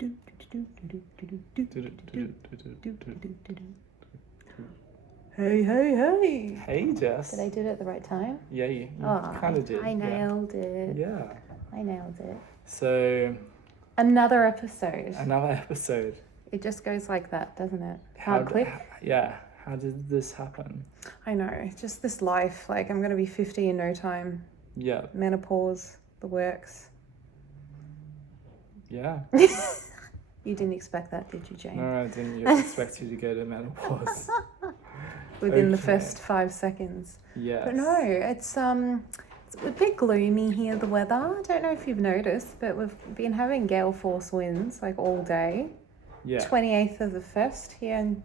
Hey, hey, hey. Hey, Jess. Did I do it at the right time? Yeah, you kind of did. I nailed it. Yeah. I nailed it. So, Another episode. It just goes like that, doesn't it? How click. How did this happen? I know. Just this life. Like, I'm going to be 50 in no time. Yeah. Menopause. The works. Yeah. You didn't expect that, did you, Jane? No, I didn't expect you to go to menopause. Within the first 5 seconds. Yes. But no, it's a bit gloomy here, the weather. I don't know if you've noticed, but we've been having gale force winds like all day. Yeah. 28th of the 1st here in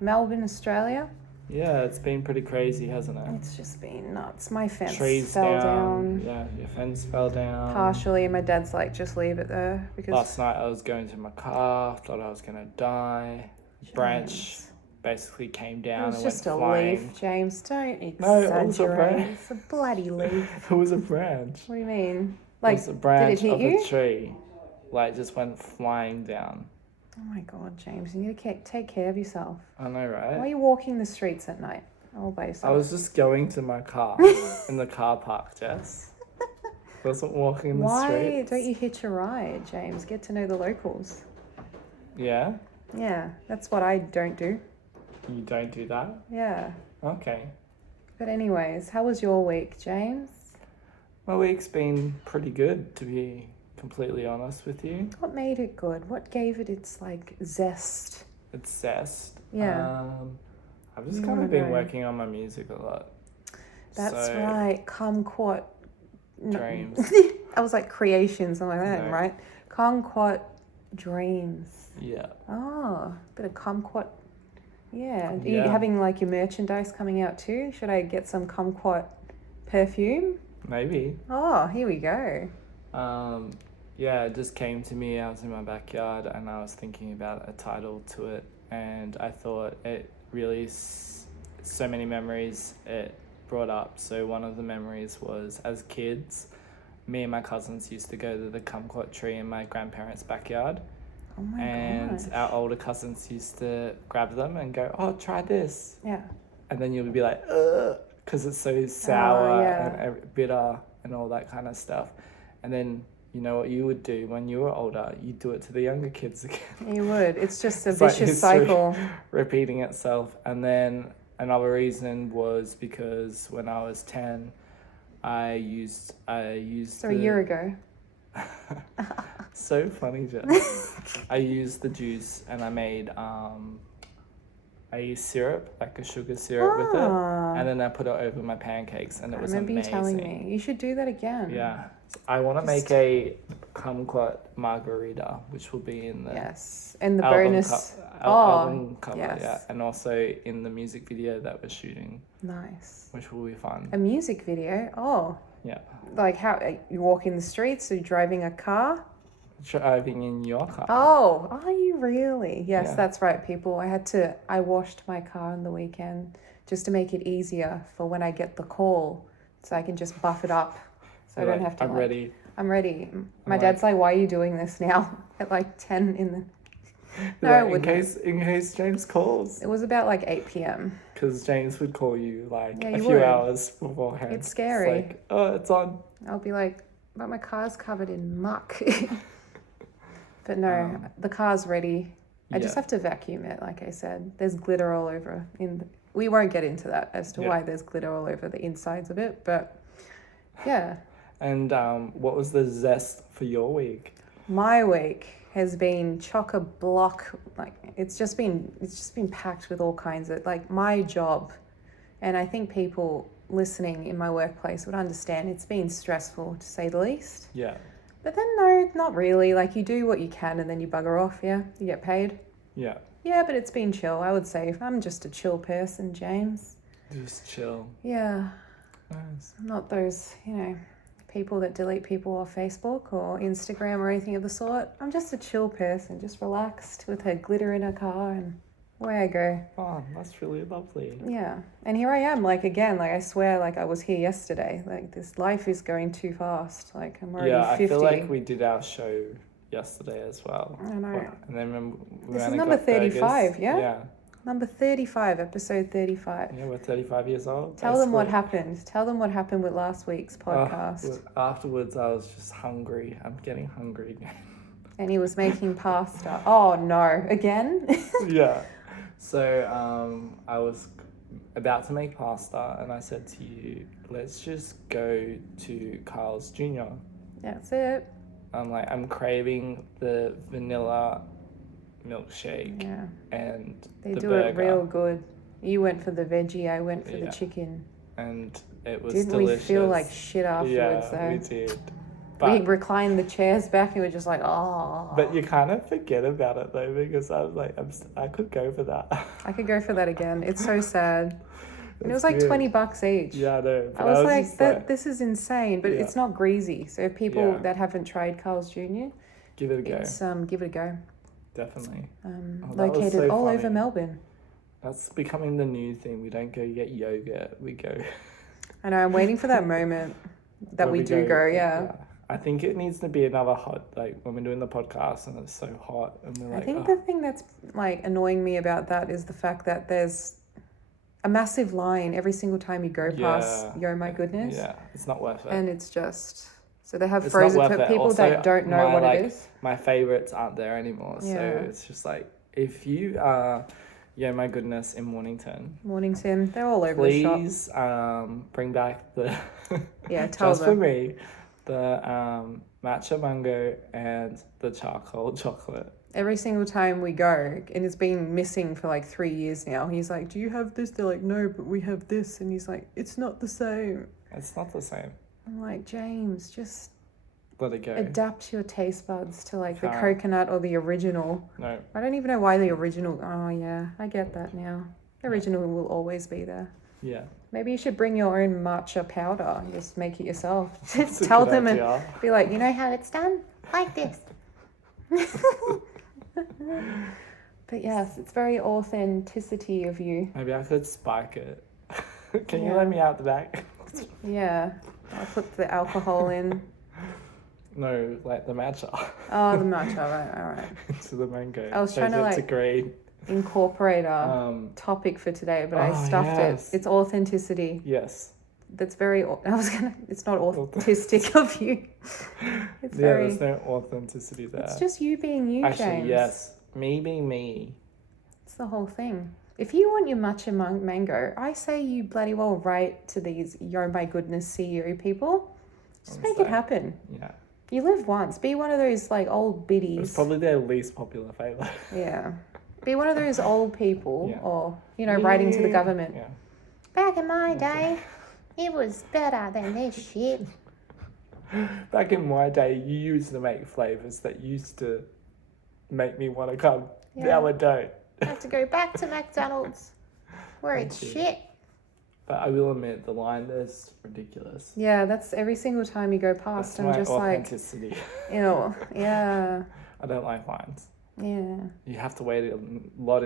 Melbourne, Australia. Yeah, it's been pretty crazy, hasn't it? It's just been nuts. My fence Trees fell down. Yeah, your fence fell down. Partially, and my dad's like, just leave it there. Because last night I was going to my car, thought I was going to die. Branch basically came down and went just a flying. leaf, James. Don't exaggerate. No, it was a branch. It's a bloody leaf. It was a branch. What do you mean? Like, it was a branch did it hit of you? a tree. Like, just went flying down. Oh my God, James, you need to take care of yourself. I know, right? Why are you walking the streets at night all by yourself? I was just going to my car in the car park, Jess. Wasn't walking the streets. Why don't you hitch a ride, James? Get to know the locals. Yeah? Yeah, that's what I don't do. You don't do that? Yeah. Okay. But anyways, how was your week, James? My week's been pretty good, to be completely honest with you. What made it good? What gave it its, like, zest? It's zest. Yeah. I've just kind of been working on my music a lot. That's right. Kumquat. Dreams. I was like creation, something like that, No. right? Kumquat dreams. Yeah. Oh, bit of kumquat. Yeah. Are you Yeah. having like your merchandise coming out too? Should I get some kumquat perfume? Maybe. Oh, here we go. Yeah, it just came to me. I was in my backyard and I was thinking about a title to it, and I thought it really so many memories it brought up. So one of the memories was, as kids, me and my cousins used to go to the kumquat tree in my grandparents' backyard. Oh my And gosh. our older cousins used to grab them and go, "Oh, try this." Yeah. And then you'll be like, "Ugh," because it's so sour yeah. and bitter and all that kind of stuff. And then, you know what you would do when you were older? You'd do it to the younger kids again. You would. It's just a It's like vicious history cycle. repeating itself. And then another reason was because when I was 10, I used So a year ago. So funny, Jess. I used the juice and I made a syrup, like a sugar syrup with it, and then I put it over my pancakes, and it was amazing. I remember you telling me. You should do that again. Yeah. I want to make a kumquat margarita, which will be in the Yes, and the album bonus. album cover, yes. yeah, and also in the music video that we're shooting, Nice. which will be fun. A music video. Oh, Yeah. like how you walk in the streets? Are you driving a car? Driving in your car. Oh, are you really? Yes, Yeah. that's right, people. I washed my car on the weekend just to make it easier for when I get the call, so I can just buff it up. So I don't have to. I'm ready. I'm ready. My dad's like, "Why are you doing this now?" At like 10 in the. No, Like, it wouldn't. in case James calls, It was about like 8 p.m. because James would call you like Yeah, a you few would. hours beforehand. It's scary. It's like, oh, it's on. I'll be like, "But my car's covered in muck." But no, the car's ready. I just have to vacuum it, like I said. There's glitter all over. We won't get into that as to why there's glitter all over the insides of it, but yeah. And what was the zest for your week? My week has been chock-a-block. Like it's just been packed with all kinds of, like, my job, and I think people listening in my workplace would understand it's been stressful, to say the least. Yeah. But then no, not really. Like, you do what you can and then you bugger off. Yeah, you get paid. Yeah. Yeah, but it's been chill. I would say I'm just a chill person, James. Just chill. Yeah, Nice. I'm not those, people that delete people off Facebook or Instagram or anything of the sort. I'm just a chill person, just relaxed with her glitter in her car and away I go. Oh, that's really lovely. Yeah, and here I am, like, again, like, I swear, like, I was here yesterday. Like, this life is going too fast. Like, I'm already 50. I feel like we did our show yesterday as well. I know. And then remember we This is went and number got 35, burgers. yeah? Yeah. Number 35, episode 35. Yeah, we're 35 years old. Tell them what basically. happened. Tell them what happened with last week's podcast. Afterwards, I was just hungry. I'm getting hungry again. And he was making pasta. Oh no, again? Yeah. So I was about to make pasta, and I said to you, let's just go to Carl's Jr. That's it. I'm craving the vanilla milkshake Yeah. and They the do burger. it real good. You went for the veggie, I went for Yeah. the chicken. And it was Didn't delicious. we feel like shit afterwards Yeah, we though? did. We But, reclined the chairs back and we're just like, oh. but you kind of forget about it though, because I was like, I could go for that. I could go for that again. It's so sad. And it was It's like weird. $20 each. Yeah, I know. I But was like, just this is insane, but Yeah. it's not greasy. So if people Yeah. that haven't tried Carl's Jr., give it a go. it's give it a go. Definitely. Oh, that was Located so all over funny. Melbourne. That's becoming the new thing. We don't go get yogurt. We go. I know. I'm waiting for that moment that where we do go. Yeah. I think it needs to be another hot, like when we're doing the podcast and it's so hot and we're I like, think oh. the thing that's like annoying me about that is the fact that there's a massive line every single time you go past. Yo, my goodness. Yeah, it's not worth it. And it's just so they have It's frozen not worth for it. people Also, that don't know my, what like, it is. My favorites aren't there anymore. So Yeah. it's just like, if you are, yeah, my goodness, in Mornington, Mornington, they're all over the shop. please bring back the, Yeah, tell just for them. me, the matcha mango and the charcoal chocolate. Every single time we go, and it's been missing for like 3 years now. He's like, "Do you have this?" They're like, "No, but we have this." And he's like, "It's not the same." It's not the same. I'm like, James, just Let it go. adapt your taste buds to like the Can't. coconut or the original. No. I don't even know why the original. Oh yeah, I get that now. The original will always be there. Yeah. Maybe you should bring your own matcha powder and just make it yourself. That's Just a tell good them idea. and be like, you know how it's done? Like this. But yes, it's very authenticity of you. Maybe I could spike it. Can you Yeah. let me out the back? Yeah. I'll put the alcohol in. No, like the matcha. Oh, the matcha, right, all right. To the mango. I was trying to, Change it like, green. Incorporate our Um, topic for today, but I oh, stuffed yes. it. It's authenticity. yes. That's very, it's not autistic of you. It's Yeah, very, there's no authenticity there. it's just you being you, Actually, James. yes. Me being me. It's the whole thing. If you want your matcha mango, I say you bloody well write to these Yo My Goodness CEO people. Just make it Honestly. happen. Yeah. You live once. Be one of those like old It's biddies. probably their least popular favourite. Yeah. Be one of those old people Yeah. or, you know, writing to the government. Yeah. Back in my day, it was better than this shit. Back in my day, you used to make flavours that used to make me want to come. Yeah. Now I don't. I have to go back to McDonald's where it's Thank you. shit. But I will admit, the line there's ridiculous. Yeah, that's every single time you go past. That's I'm my just like, authenticity. ew. Yeah. I don't like lines. Yeah. You have to wait a lot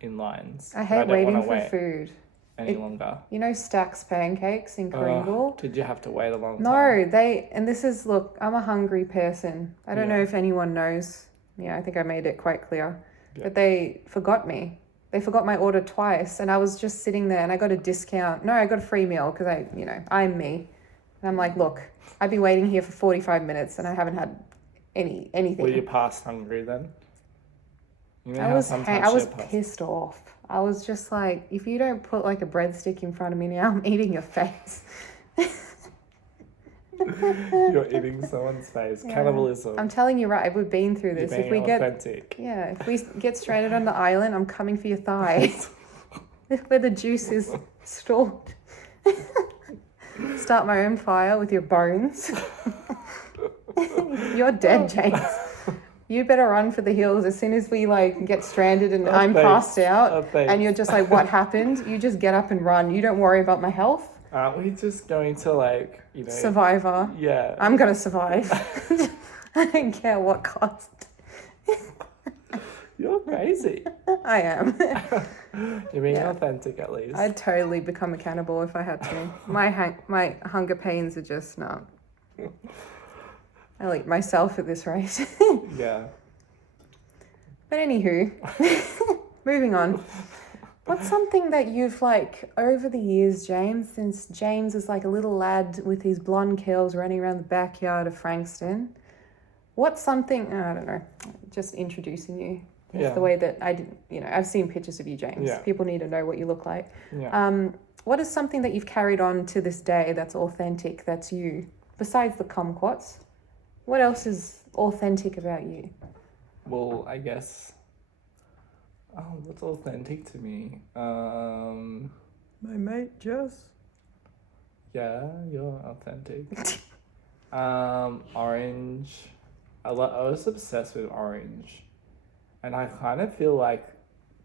in lines. I and hate don't waiting wanna for wait food. any longer. You know Stack's Pancakes in Kringle? Did you have to wait a long time? No, and this is, look, I'm a hungry person. I don't Yeah. know if anyone knows. Yeah, I think I made it quite clear. Yeah. But they forgot me. They forgot my order twice, and I was just sitting there, and I got a discount. No, I got a free meal because I'm me. And I'm like, look, I've been waiting here for 45 minutes, and I haven't had anything. Were you past hungry then? You know I how was sometimes I was you're past- pissed off. I was just like, if you don't put like a breadstick in front of me now, I'm eating your face. You're eating someone's face. Yeah. Cannibalism. I'm telling you, right? We've been through You're this. If being we get authentic. if we get stranded on the island, I'm coming for your thigh, where the juice is stored. Start my own fire with your bones. You're dead, James. You better run for the hills as soon as we like get stranded and I'm thanks. passed out, Oh, thanks. and you're just like, what happened? You just get up and run. You don't worry about my health. Aren't we just going to like, Survivor. Yeah. I'm gonna survive. I don't care what cost. You're crazy. I am. You're being Yeah. authentic at least. I'd totally become a cannibal if I had to. My hunger pains are just not. I'll eat myself at this rate. Yeah. But anywho, moving on. What's something that you've like over the years, James, since James was like a little lad with his blonde curls running around the backyard of Frankston? What's something, I don't know, just introducing you. It's the way that I did, I've seen pictures of you, James. Yeah. People need to know what you look like. Yeah. What is something that you've carried on to this day that's authentic, that's you? Besides the kumquats, what else is authentic about you? Well, I guess. What's authentic to me? My mate, Jess. Yeah, you're authentic. Orange. I was obsessed with orange. And I kind of feel like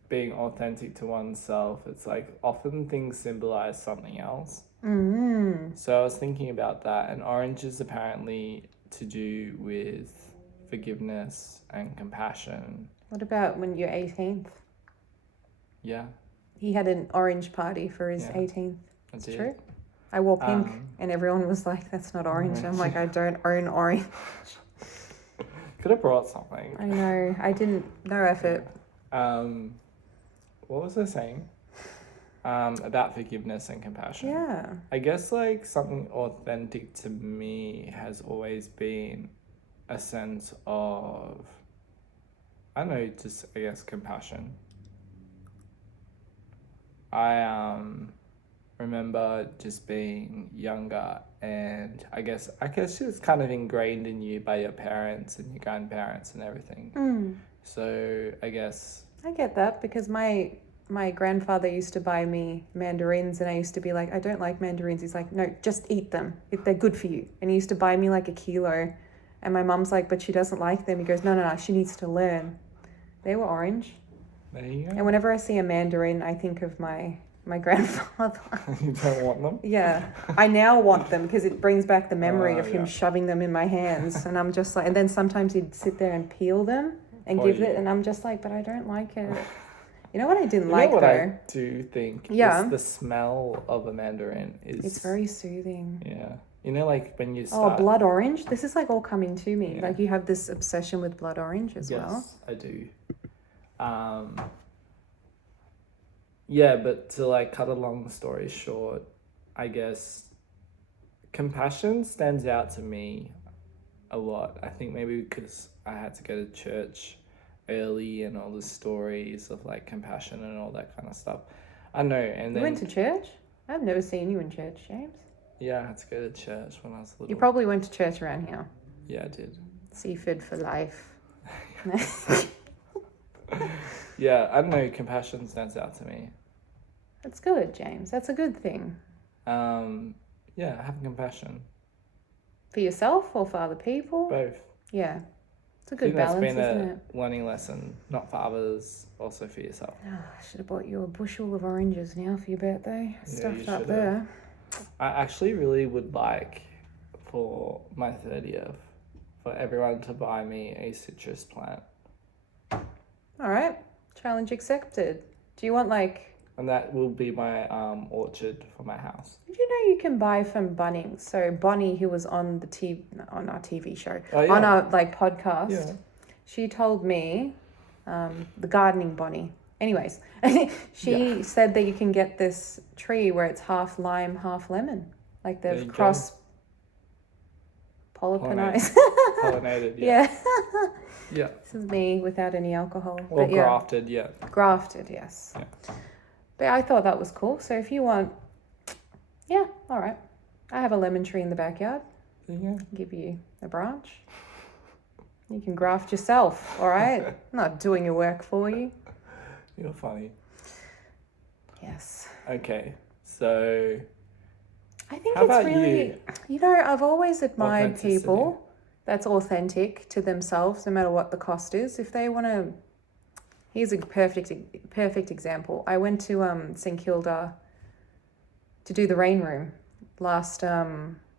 being authentic to oneself, it's like often things symbolize something else. Mm-hmm. So I was thinking about that, and orange is apparently to do with forgiveness and compassion. What about when you're 18th? Yeah. He had an orange party for his 18th. It's true. I wore pink, and everyone was like, that's not orange. I'm like, I don't own orange. Could have brought something. I know. I didn't. No effort. What was I saying? About forgiveness and compassion. Yeah. I guess like something authentic to me has always been a sense of, I don't know, just I guess compassion. I remember just being younger, and I guess it's kind of ingrained in you by your parents and your grandparents and everything. So I guess I get that, because my grandfather used to buy me mandarins, and I used to be like, I don't like mandarins. He's like, no, just eat them. They're good for you. And he used to buy me like a kilo, and my mum's like, but she doesn't like them. He goes, no, she needs to learn. They were orange. there you go. And whenever I see a mandarin, I think of my grandfather. You don't want them? Yeah. I now want them because it brings back the memory of him yeah. shoving them in my hands. And I'm just like, and then sometimes he'd sit there and peel them and give it. And I'm just like, but I don't like it. You know what I didn't like, what though? I do think is the smell of a mandarin is... It's very soothing. Yeah. You know, like when you start... Oh, blood orange? This is like all coming to me. Yeah. Like you have this obsession with blood orange as well. Yes, I do. Yeah, but to like cut a long story short, I guess compassion stands out to me a lot. I think maybe because I had to go to church early and all the stories of like compassion and all that kind of stuff. I know. And then you went to church? I've never seen you in church, James. Yeah, I had to go to church when I was little. You probably went to church around here. Yeah, I did. Seafood for life. Yeah, I don't know. Compassion stands out to me. That's good, James. That's a good thing. Yeah, having compassion. For yourself or for other people? Both. Yeah. It's a good balance, isn't it? That's been a learning lesson, not for others, also for yourself. Oh, I should have bought you a bushel of oranges now for your birthday. Stuffed up should there. I actually really would like for my 30th for everyone to buy me a citrus plant. All right. Challenge accepted. Do you want like... And that will be my orchard for my house. Did you know you can buy from Bunnings? So Bonnie, who was on the on our TV show, on our like podcast, she told me, the gardening Bonnie. Anyways, she said that you can get this tree where it's half lime, half lemon, like they've pollinated. Pollinated, yeah. Yeah. This is me without any alcohol. Or grafted, yeah. Grafted, yes. Yeah. But I thought that was cool. So if you want, yeah, all right. I have a lemon tree in the backyard. There you go. Give you a branch. You can graft yourself, all right? I'm not doing your work for you. You're funny. Yes. Okay, so... I think it's really... You know, I've always admired people that's authentic to themselves, no matter what the cost is. If they want to... Here's a perfect example. I went to St Kilda to do the rain room last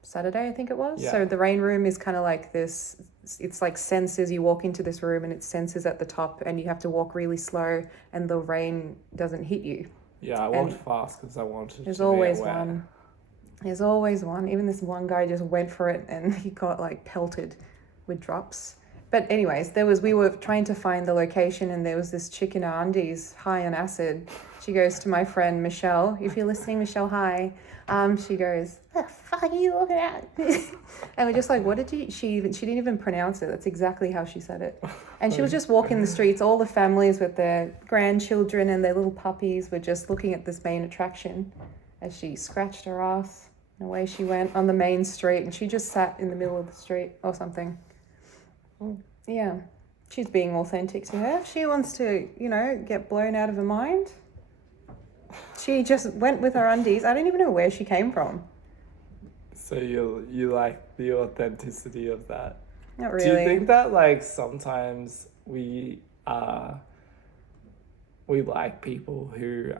Saturday, I think it was. Yeah. So the rain room is kind of like this, it's like sensors. You walk into this room and it's sensors at the top and you have to walk really slow and the rain doesn't hit you. Yeah, I walked fast because I wanted There's to always be aware. one. There's always one. Even this one guy just went for it and he got like pelted. with drops. But anyways, we were trying to find the location, and there was this chick in her undies, high on acid. She goes to my friend Michelle. If you're listening, Michelle, hi. She goes, "What the fuck are you looking at?" And we're just like, "What did you?" She didn't even pronounce it. That's exactly how she said it. And she was just walking the streets. All the families with their grandchildren and their little puppies were just looking at this main attraction, as she scratched her ass. And away she went on the main street, and she just sat in the middle of the street or something. Yeah, she's being authentic to her. If she wants to, get blown out of her mind, she just went with her undies. I don't even know where she came from. So you like the authenticity of that? Not really. Do you think that like sometimes we like people who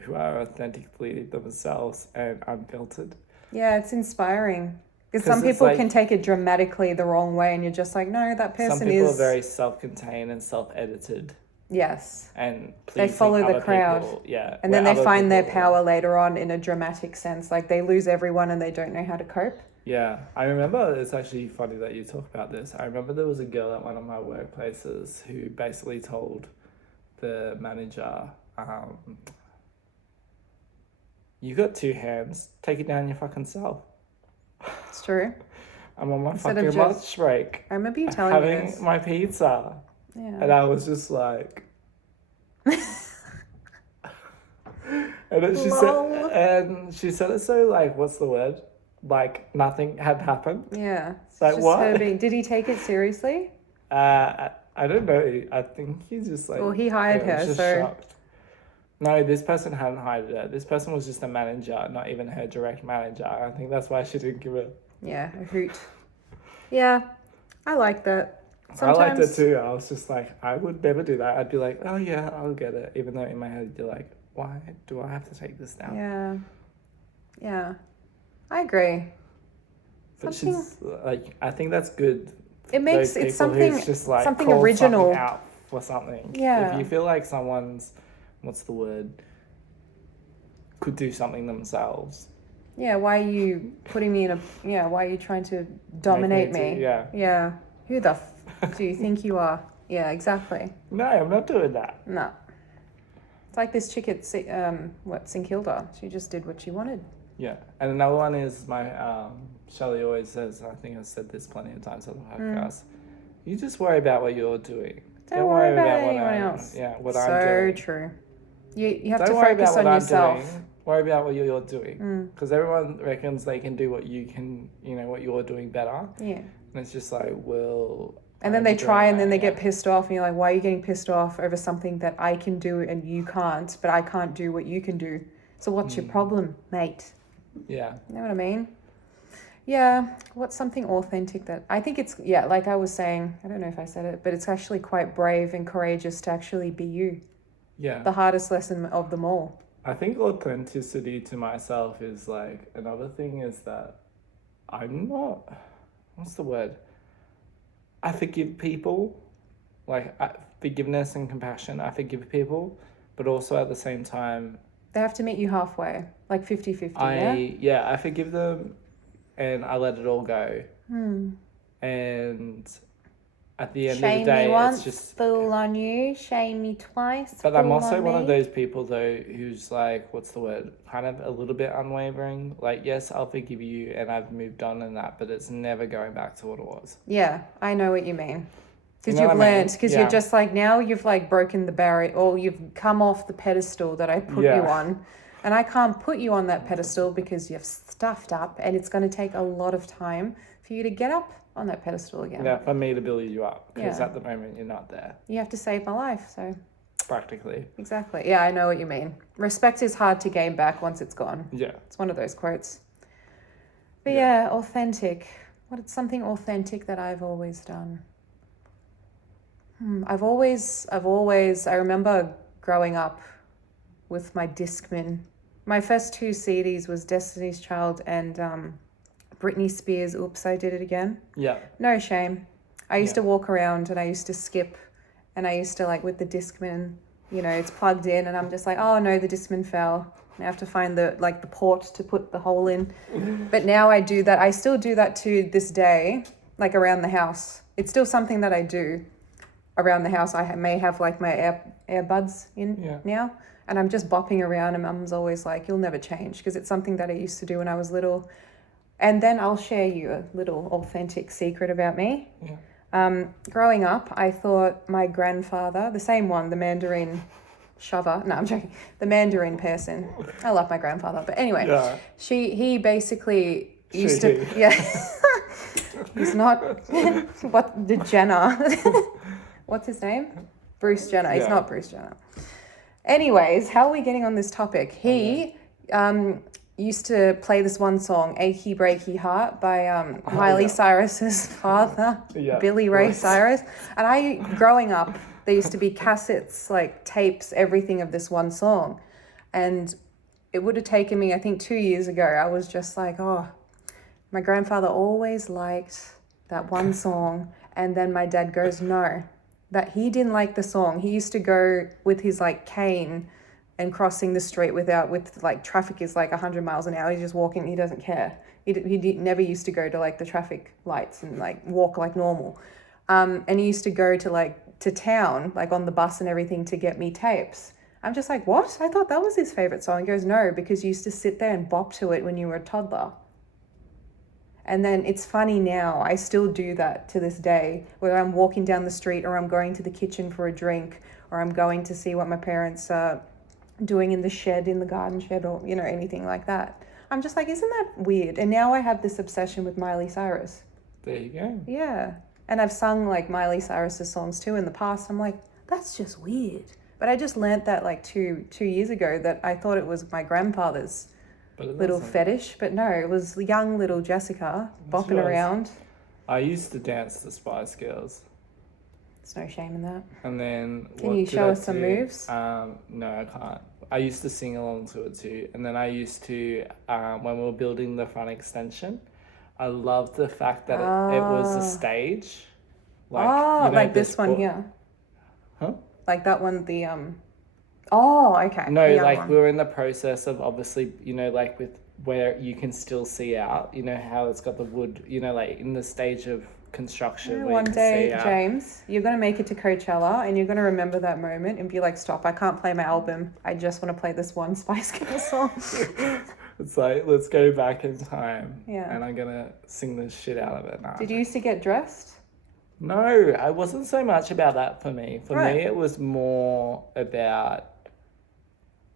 who are authentically themselves and unfiltered? Yeah, it's inspiring. Because some people can take it dramatically the wrong way, and you're just like, no, that person is... Some people are very self-contained and self-edited. Yes. And they follow the crowd. People, yeah. And then they find their power later on in a dramatic sense. Like they lose everyone and they don't know how to cope. Yeah. I remember, it's actually funny that you talk about this. I remember there was a girl at one of my workplaces who basically told the manager, you got 2 hands, take it down your fucking self. It's true. I'm on my fucking lunch break. I remember you telling me this. Having my pizza. Yeah. And I was just like... and then she said it so like, what's the word? Like nothing had happened. Yeah. Like what? Did he take it seriously? I don't know. I think he's just like... Well, he hired her, just so... shocked. No, this person hadn't hired her. This person was just a manager, not even her direct manager. I think that's why she didn't give it. Yeah, a hoot. Yeah, I like that. Sometimes... I liked it too. I was just like, I would never do that. I'd be like, oh yeah, I'll get it. Even though in my head you're like, why do I have to take this now? Yeah. Yeah. I agree. But she's like, I think that's good. It makes it's something just like something original. Something out for something. Yeah. If you feel like someone's, what's the word, could do something themselves. Yeah, why are you putting me in why are you trying to dominate me? Yeah. Who the do you think you are? Yeah, exactly. No, I'm not doing that. No. It's like this chick at St Kilda. She just did what she wanted. Yeah. And another one is my Shelley always says, I think I've said this plenty of times on the podcast, you just worry about what you're doing. Don't worry about anyone else. Yeah, what I'm doing. So true. You have to focus on yourself. Worry about what you're doing. Because everyone reckons they can do what you can, what you're doing better. Yeah. And it's just like, well... And then they try and then they get pissed off and you're like, why are you getting pissed off over something that I can do and you can't, but I can't do what you can do? So what's your problem, mate? Yeah. You know what I mean? Yeah. What's something authentic that... I think it's, like I was saying, I don't know if I said it, but it's actually quite brave and courageous to actually be you. Yeah. The hardest lesson of them all. I think authenticity to myself is like, another thing is that I'm not, what's the word? I forgive people, like forgiveness and compassion. I forgive people, but also at the same time... They have to meet you halfway, like 50-50, I forgive them and I let it all go. And at the end of the day, it's just... fool on you, shame me twice, But I'm also one of those people, though, who's like, what's the word? Kind of a little bit unwavering. Like, yes, I'll forgive you and I've moved on in that, but it's never going back to what it was. Yeah, I know what you mean. Because you've learned, because you're just like, now you've like broken the barrier, or you've come off the pedestal that I put you on. And I can't put you on that pedestal because you've stuffed up and it's going to take a lot of time for you to get up on that pedestal again. Yeah, for me to build you up, because at the moment you're not there. You have to save my life, so... Practically. Exactly. Yeah, I know what you mean. Respect is hard to gain back once it's gone. Yeah. It's one of those quotes. But yeah, authentic. What is something authentic that I've always done? I've always, I remember growing up with my Discman. My first 2 CDs was Destiny's Child and Britney Spears' Oops, I Did It Again. Yeah. No shame. I used to walk around and I used to skip and I used to like with the Discman, it's plugged in and I'm just like, oh no, the Discman fell. I have to find the port to put the hole in. But now I do that. I still do that to this day. like around the house. It's still something that I do around the house. I may have like my earbuds in now, and I'm just bopping around, and Mum's always like, "You'll never change," because it's something that I used to do when I was little. And then I'll share you a little authentic secret about me. Yeah. Growing up, I thought my grandfather, the same one, the Mandarin shover. No, I'm joking. The Mandarin person. I love my grandfather, but anyway, he basically used to. Yeah. He's not. What the Jenner? What's his name? Bruce Jenner. He's not Bruce Jenner. Anyways, how are we getting on this topic? He used to play this one song, "Achy Breaky Heart" by Miley Cyrus's father, Billy Ray Cyrus. And growing up, there used to be cassettes, like tapes, everything of this one song. And it would have taken me, I think 2 years ago, I was just like, oh, my grandfather always liked that one song. And then my dad goes, no, that he didn't like the song. He used to go with his like cane and crossing the street with like traffic is like 100 miles an hour. He's just walking. He doesn't care. He never used to go to like the traffic lights and like walk like normal. And he used to go to town, like on the bus and everything, to get me tapes. I'm just like, what? I thought that was his favorite song. He goes, no, because you used to sit there and bop to it when you were a toddler. And then it's funny now, I still do that to this day, whether I'm walking down the street or I'm going to the kitchen for a drink or I'm going to see what my parents are doing in the shed, in the garden shed, or, you know, anything like that. I'm just like, isn't that weird? And now I have this obsession with Miley Cyrus. There you go. Yeah. And I've sung like Miley Cyrus's songs too in the past. I'm like, that's just weird. But I just learnt that like two years ago, that I thought it was my grandfather's little fetish, but no, it was young little Jessica bopping around. I used to dance the Spice Girls. There's no shame in that. And then can you show us some moves? No, I can't. I used to sing along to it too. And then I used to, when we were building the front extension, I loved the fact that it was a stage. Like, you know, like this one here. Huh? Like that one, the Oh, okay. No, like we were in the process of obviously, you know, like with where you can still see out, you know, how it's got the wood, you know, like in the stage of construction. One day, James, you're going to make it to Coachella and you're going to remember that moment and be like, stop, I can't play my album. I just want to play this one Spice Girls song. It's like, let's go back in time. Yeah. And I'm going to sing the shit out of it now. Did you used to get dressed? No, it wasn't so much about that for me. For me, it was more about,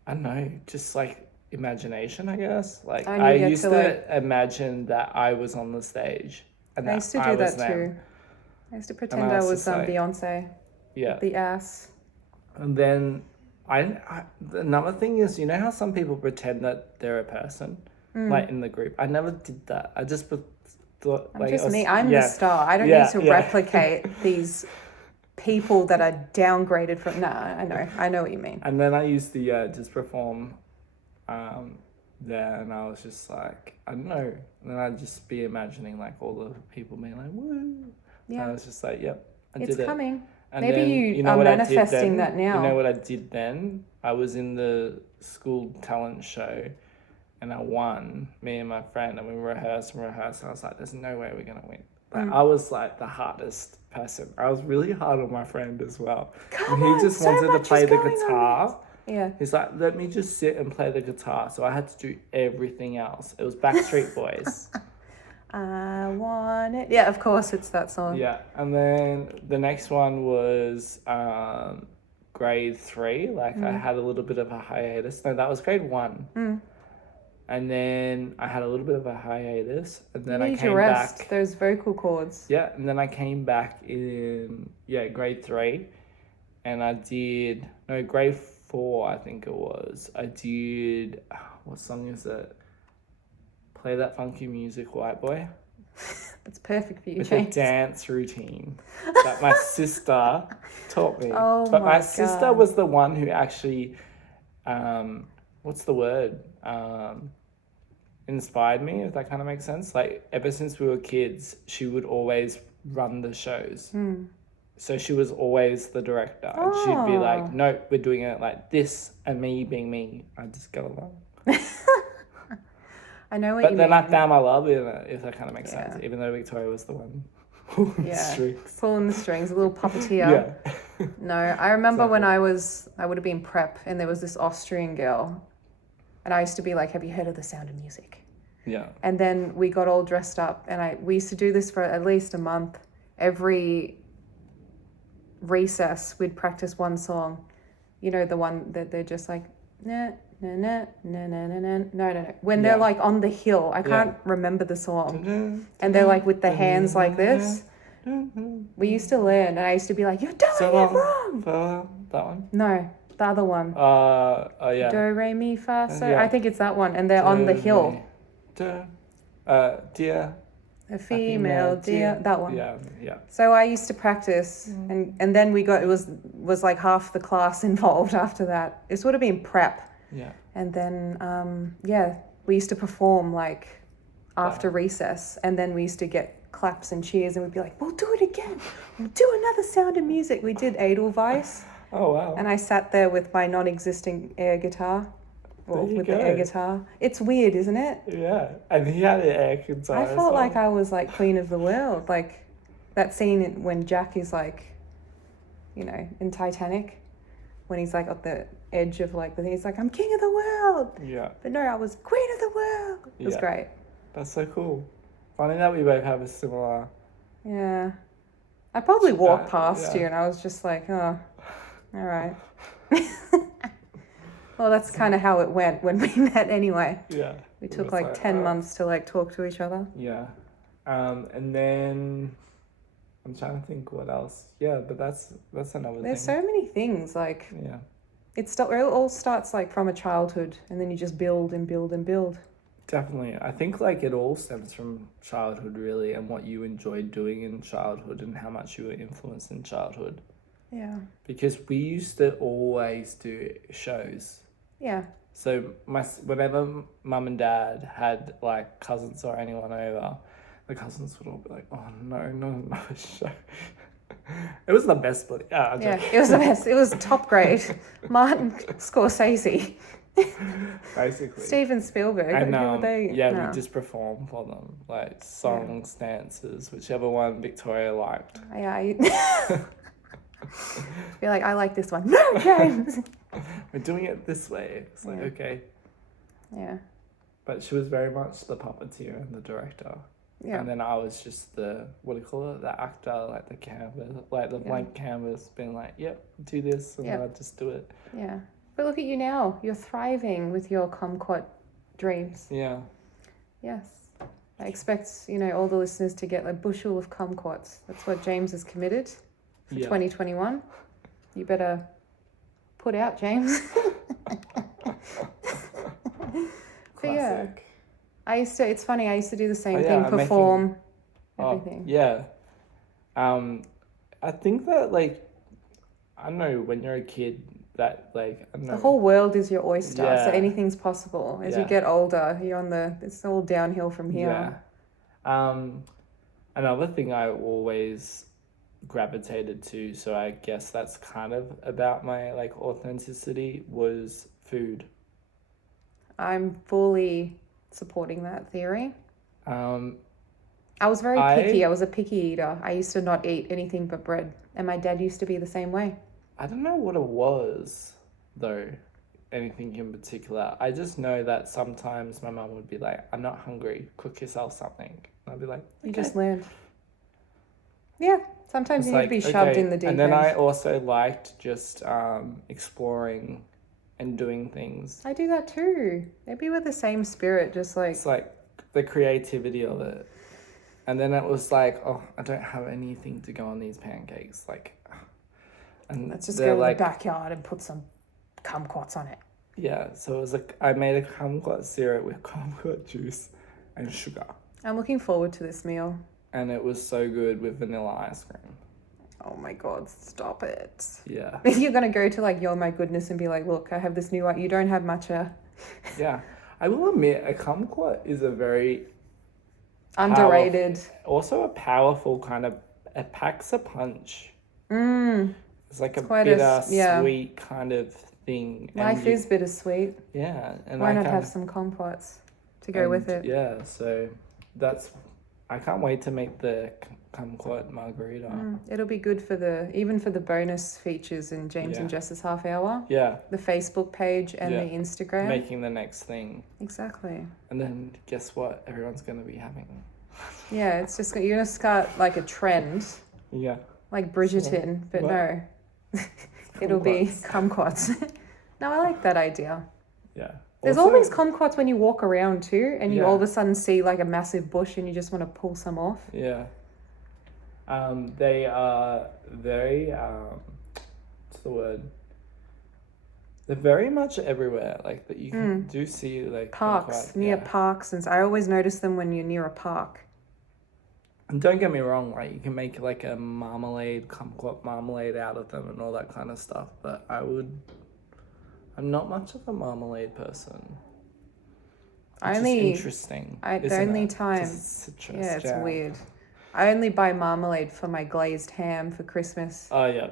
I don't know, just like imagination, I guess. Like I used to imagine that I was on the stage. And I used to do that too. I used to pretend I was Beyonce. Yeah. The ass. And then another thing is, you know how some people pretend that they're a person, like in the group. I never did that. I just thought I'm the star. I don't need to replicate these people that are downgraded from. No, I know what you mean. And then I used to just perform there, and I was just like, I don't know. And then I'd just be imagining like all the people being like, woo. Yeah. And I was just like, yep, I did it. It's coming. And maybe you are manifesting that now. You know what I did then? I was in the school talent show and I won, me and my friend, and we rehearsed. And I was like, there's no way we're going to win. Like, I was like the hardest person. I was really hard on my friend as well. And he just wanted to play the guitar. Yeah. He's like, let me just sit and play the guitar. So I had to do everything else. It was Backstreet Boys. I want it. Yeah, of course, it's that song. Yeah. And then the next one was grade 3. Like I had a little bit of a hiatus. No, that was grade 1. And then I had a little bit of a hiatus. And then I came back. Those vocal cords. Yeah. And then I came back in, grade 3. And I did, grade 4, I think it was. I did, what song is it? Play That Funky Music, White Boy. That's perfect for you, with James. A dance routine that my sister taught me. Oh, but my sister was the one who actually, what's the word? Inspired me, if that kind of makes sense. Like, ever since we were kids, she would always run the shows. So she was always the director. And she'd be like, no, we're doing it like this. And me being me, I just go along. I know what you mean. But then I found my love in it, if that kind of makes sense. Even though Victoria was the one. Yeah. Strings. Pulling the strings, a little puppeteer. Yeah. No, I remember when Exactly. I would have been prep, and there was this Austrian girl, and I used to be like, have you heard of The Sound of Music? Yeah. And then we got all dressed up, and we used to do this for at least a month. Every recess, we'd practice one song. You know, the one that they're just like, nah, nah, nah, nah, nah, nah, nah. No. When they're Yeah. like on the hill, I can't Yeah. remember the song. And they're like with the hands like this. We used to learn, and I used to be like, you're doing So it wrong. that one? No, the other one. Oh yeah. Do, re, mi, fa, so. Yeah. I think it's that one. And they're on the hill. Dear. A female deer. That one. Yeah. So I used to practice, and then it was like half the class involved after that. This would have been prep. Yeah. And then, we used to perform like after recess, and then we used to get claps and cheers, and we'd be like, we'll do it again. We'll do another Sound of Music. We did Edelweiss. Oh, wow. And I sat there with my non-existing air guitar. Well, with the air guitar. It's weird, isn't it? Yeah. And he had an air guitar. I felt like I was like queen of the world. Like that scene when Jack is like, you know, in Titanic, when he's like at the edge of like the thing, he's like, I'm king of the world. Yeah. But no, I was queen of the world. It was great. That's so cool. Funny that we both have a similar... Yeah. I probably walked past you and I was just like, oh, all right. Well, that's kind of how it went when we met anyway. Yeah. We took like 10 months to like talk to each other. Yeah. And then I'm trying to think what else. Yeah, but that's another There's thing. so many things like... Yeah. It all starts like from a childhood, and then you just build and build and build. Definitely. I think like it all stems from childhood really, and what you enjoyed doing in childhood and how much you were influenced in childhood. Yeah. Because we used to always do shows. Yeah. So whenever mum and dad had like cousins or anyone over, the cousins would all be like, oh no, not another show. It was the best, but yeah, it was the best. It was top grade. Martin Scorsese. Basically. Steven Spielberg. And who were they? we just performed for them, like songs, dances, whichever one Victoria liked. Yeah. Be like, I like this one. No, James. We're doing it this way. It's like, okay. Yeah. But she was very much the puppeteer and the director. Yeah. And then I was just the, what do you call it? The actor, like the canvas, like the blank canvas, being like, yep, do this, and then I'd just do it. Yeah. But look at you now. You're thriving with your kumquat dreams. Yeah. Yes. I expect, all the listeners to get a bushel of kumquats. That's what James has committed for 2021. You better put out, James. But yeah. It's funny, I used to do the same thing, perform, everything. Yeah. I think that, like, I don't know, when you're a kid, that, like, I don't know. The whole world is your oyster, Yeah. so anything's possible. As you get older, it's all downhill from here. Yeah. Another thing I always gravitated to, so I guess that's kind of about my, like, authenticity, was food. I'm fully supporting that theory. I was very picky. I was a picky eater. I used to not eat anything but bread, and my dad used to be the same way. I don't know what it was, though, anything in particular. I just know that sometimes my mum would be like, I'm not hungry, cook yourself something. And I'd be like, okay. You just learned. Yeah, sometimes you need to be shoved in the deep end. And then I also liked just exploring and doing things. I do that too. Maybe with the same spirit, just like... It's like the creativity of it. And then it was like, oh, I don't have anything to go on these pancakes. Like, and let's just go to the backyard and put some kumquats on it. Yeah, so it was like, I made a kumquat syrup with kumquat juice and sugar. I'm looking forward to this meal. And it was so good with vanilla ice cream. Oh my God, stop it. Yeah. You're going to go to like, Yo My Goodness and be like, look, I have this new one. You don't have matcha. Yeah. I will admit, a kumquat is a very... underrated. Also a powerful kind of... It packs a punch. It's like it's a bitter, sweet kind of thing. Life is bittersweet. Yeah. And why not have some kumquats to go with it? Yeah, so that's... I can't wait to make the kumquat margarita. It'll be good for even for the bonus features in James and Jess's half hour. Yeah. The Facebook page and the Instagram. Making the next thing. Exactly. And then guess what? Everyone's going to be having. Yeah, it's just you're gonna start like a trend. Yeah. Like Bridgerton, but what? no. It'll be kumquats. No, I like that idea. Yeah. There's Also, always kumquats when you walk around too, and you all of Yeah. a sudden see like a massive bush and you just want to pull some off. Yeah. They are very, what's the word? They're very much everywhere. Like, that you can do see, like, Parks, near parks. And I always notice them when you're near a park. And don't get me wrong, like, you can make, like, a marmalade, kumquat marmalade out of them and all that kind of stuff. But I'm not much of a marmalade person. It's just interesting. The only time. Citrus Yeah, it's jam. weird. I only buy marmalade for my glazed ham for Christmas. Oh, yeah.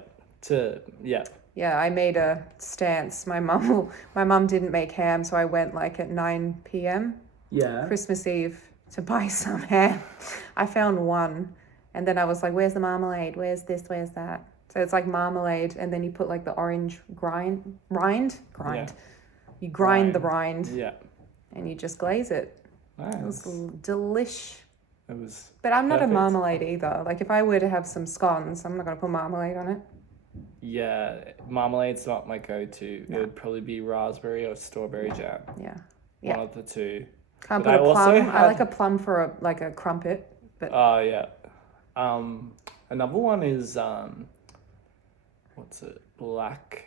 Yeah, I made a stance. My mum didn't make ham, so I went like at 9 p.m. Yeah. Christmas Eve to buy some ham. I found one, and then I was like, "Where's the marmalade? Where's this? Where's that?" So it's like marmalade, and then you put like the orange rind. Yeah. You grind the rind. Yeah. And you just glaze it. Nice. It was delish. It was. But I'm not perfect. a marmalade either. Like if I were to have some scones, I'm not gonna put marmalade on it. Yeah, marmalade's not my go-to. No. It would probably be raspberry or strawberry jam. Yeah. One of the two. Can't But put a I also plum. I had- like a plum for a crumpet. But Oh, yeah. Another one is, what's it? Blackberry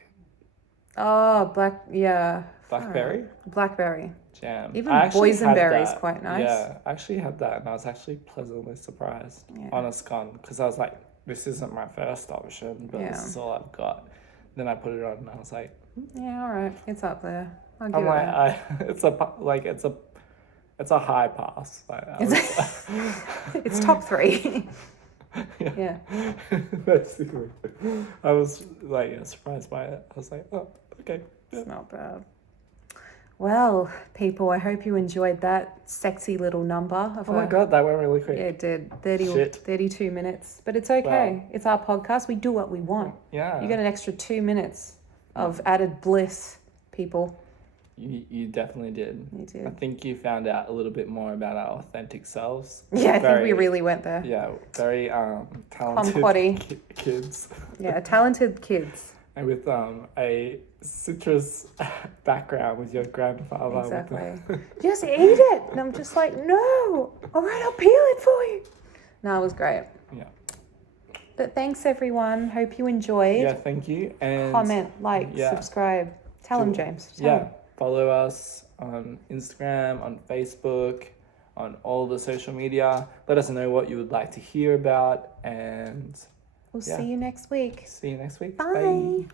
Blackberry. jam. Even I actually had boysenberry is that. quite nice. Yeah, I actually had that and I was actually pleasantly surprised on a scone because I was like, this isn't my first option, but this is all I've got. Then I put it on and I was like, yeah, all right, it's up there. I'll give I'm it like, that. it's a high pass. Like, It's top 3. Yeah. Basically, I was like surprised by it. I was like, oh, okay. It's not bad. Well, people, I hope you enjoyed that sexy little number. Oh my god, that went really quick. Yeah, it did. 32 minutes. But it's okay. Wow. It's our podcast. We do what we want. Yeah. You get an extra 2 minutes of added bliss, people. You definitely did. You did. I think you found out a little bit more about our authentic selves. Yeah, I think we really went there. Yeah, very talented Kumquatty. kids. Yeah, talented kids. And with a citrus background with your grandfather. Exactly. Just eat it. And I'm just like, no. All right, I'll peel it for you. No, it was great. Yeah. But thanks, everyone. Hope you enjoyed. Yeah, thank you. And comment, like, subscribe. Tell them, James. Tell them. Follow us on Instagram, on Facebook, on all the social media. Let us know what you would like to hear about, and We'll see you next week. See you next week. Bye.